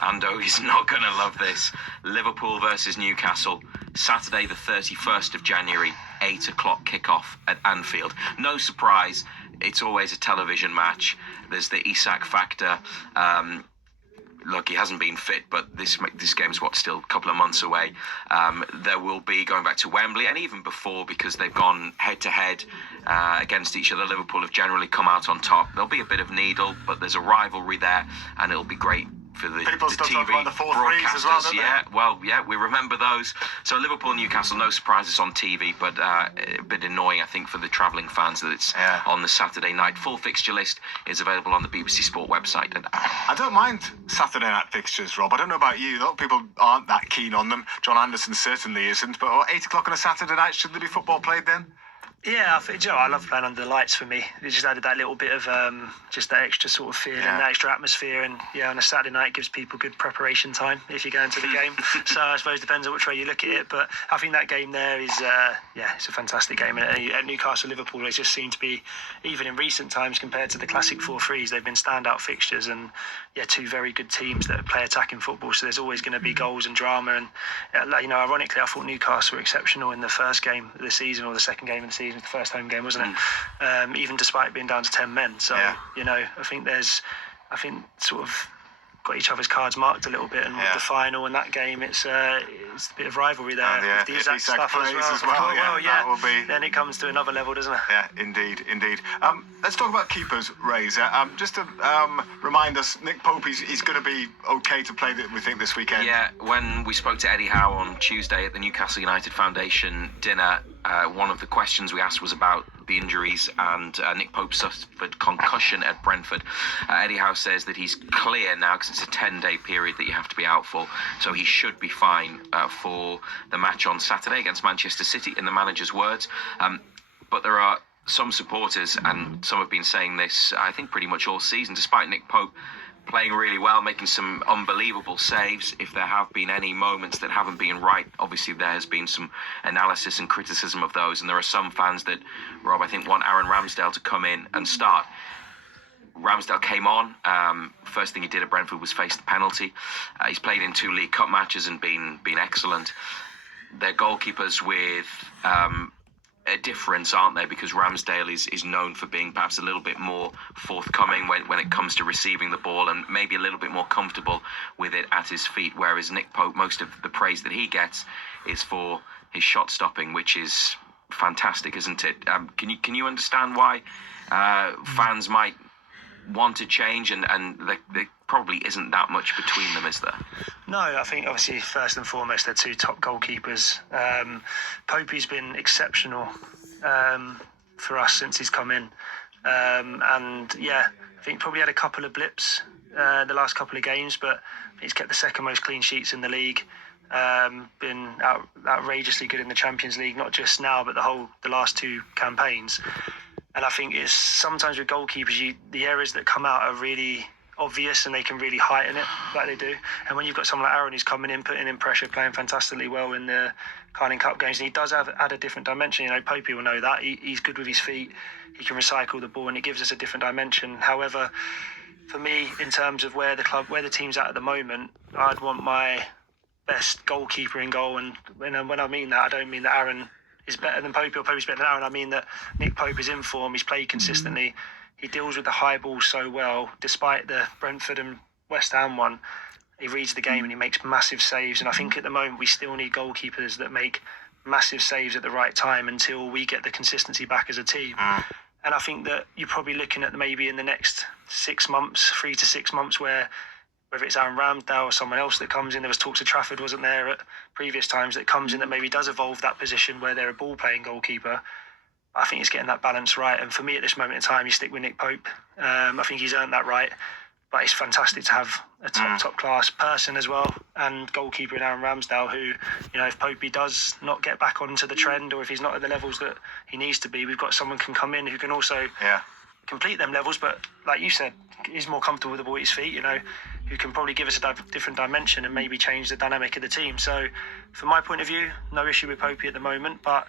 Ando is not going to love this. Liverpool versus Newcastle, Saturday the 31st of January, 8 o'clock kickoff at Anfield. No surprise, it's always a television match. There's the Isak factor. Look, he hasn't been fit, but this game's still a couple of months away. There will be going back to Wembley, and even before, because they've gone head-to-head against each other. Liverpool have generally come out on top. There'll be a bit of needle, but there's a rivalry there, and it'll be great for the still TV talk about the 4-3s broadcasters. as well, don't they? We remember those. So Liverpool, Newcastle, no surprises on TV, but a bit annoying, I think, for the travelling fans that it's on the Saturday night. Full fixture list is available on the BBC Sport website. And I don't mind Saturday night fixtures, Rob. I don't know about you. A lot of people aren't that keen on them. John Anderson certainly isn't. But 8 o'clock on a Saturday night, should there be football played then? Yeah, I think, I love playing under the lights for me. It just added that little bit of just that extra sort of feeling, that extra atmosphere. And on a Saturday night, it gives people good preparation time if you go into the game. So I suppose it depends on which way you look at it. But I think that game there is, it's a fantastic game. And at Newcastle, Liverpool, they just seem to be, even in recent times compared to the classic 4-3s, they've been standout fixtures. And two very good teams that play attacking football. So there's always going to be goals and drama. And, ironically, I thought Newcastle were exceptional in the first game of the season, or the second game of the season. The first home game, wasn't it? Even despite being down to 10 men. So, I think sort of got each other's cards marked a little bit, and with the final and that game, it's a bit of rivalry there. And with the stuff as well. Then it comes to another level, doesn't it? Yeah, indeed. Let's talk about keepers, Razor. Just to remind us, Nick Pope, he's going to be okay to play, we think, this weekend. Yeah, when we spoke to Eddie Howe on Tuesday at the Newcastle United Foundation dinner, one of the questions we asked was about the injuries, and Nick Pope suffered concussion at Brentford. Eddie Howe says that he's clear now, because it's a 10-day period that you have to be out for, so he should be fine for the match on Saturday against Manchester City, in the manager's words. But there are some supporters, and some have been saying this, I think, pretty much all season, despite Nick Pope playing really well, making some unbelievable saves. If there have been any moments that haven't been right, obviously there has been some analysis and criticism of those, and there are some fans that, Rob, I think, want Aaron Ramsdale to come in and start. Ramsdale came on. First thing he did at Brentford was face the penalty. He's played in 2 League Cup matches and been excellent. They're goalkeepers with a difference, aren't they? Because Ramsdale is known for being perhaps a little bit more forthcoming when it comes to receiving the ball, and maybe a little bit more comfortable with it at his feet, whereas Nick Pope, most of the praise that he gets is for his shot stopping, which is fantastic, isn't it? Can you understand why fans might want to change, and there probably isn't that much between them, is there? No, I think obviously first and foremost they're 2 top goalkeepers. Popey's been exceptional for us since he's come in, I think probably had a couple of blips the last couple of games, but he's kept the second most clean sheets in the league. Been outrageously good in the Champions League, not just now but the last 2 campaigns. And I think it's sometimes with goalkeepers, the errors that come out are really obvious, and they can really heighten it like they do. And when you've got someone like Aaron who's coming in, putting in pressure, playing fantastically well in the Carling Cup games, and he does add a different dimension. Popey will know that. He's good with his feet. He can recycle the ball, and it gives us a different dimension. However, for me, in terms of where the team's at the moment, I'd want my best goalkeeper in goal. And when I mean that, I don't mean that Aaron is better than Popey or Popey's better than Aaron. I mean that Nick Pope is in form. He's played consistently. He deals with the high ball so well, despite the Brentford and West Ham one. He reads the game and he makes massive saves. And I think at the moment we still need goalkeepers that make massive saves at the right time until we get the consistency back as a team. And I think that you're probably looking at maybe in the next 6 months, 3 to 6 months, whether it's Aaron Ramsdale or someone else that comes in. There was talks of Trafford, wasn't there, at previous times, that comes in that maybe does evolve that position where they're a ball-playing goalkeeper. I think it's getting that balance right. And for me at this moment in time, you stick with Nick Pope. I think he's earned that right. But it's fantastic to have a top-class person as well, and goalkeeper in Aaron Ramsdale, who, if Popey does not get back onto the trend, or if he's not at the levels that he needs to be, we've got someone can come in who can also complete them levels, but like you said, is more comfortable with the ball at his feet, who can probably give us a different dimension and maybe change the dynamic of the team. So from my point of view, no issue with Popey at the moment, but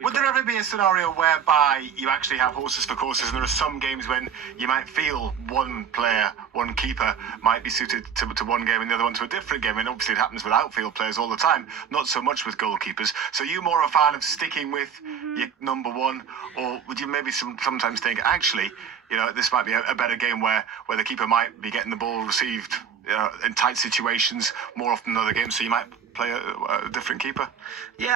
Would there ever be a scenario whereby you actually have horses for courses, and there are some games when you might feel one player, one keeper, might be suited to one game and the other one to a different game? And obviously it happens with outfield players all the time, not so much with goalkeepers. So are you more a fan of sticking with your number one, or would you maybe sometimes think, actually, this might be a better game where the keeper might be getting the ball received in tight situations more often than other games, so you might play a different keeper? Yeah,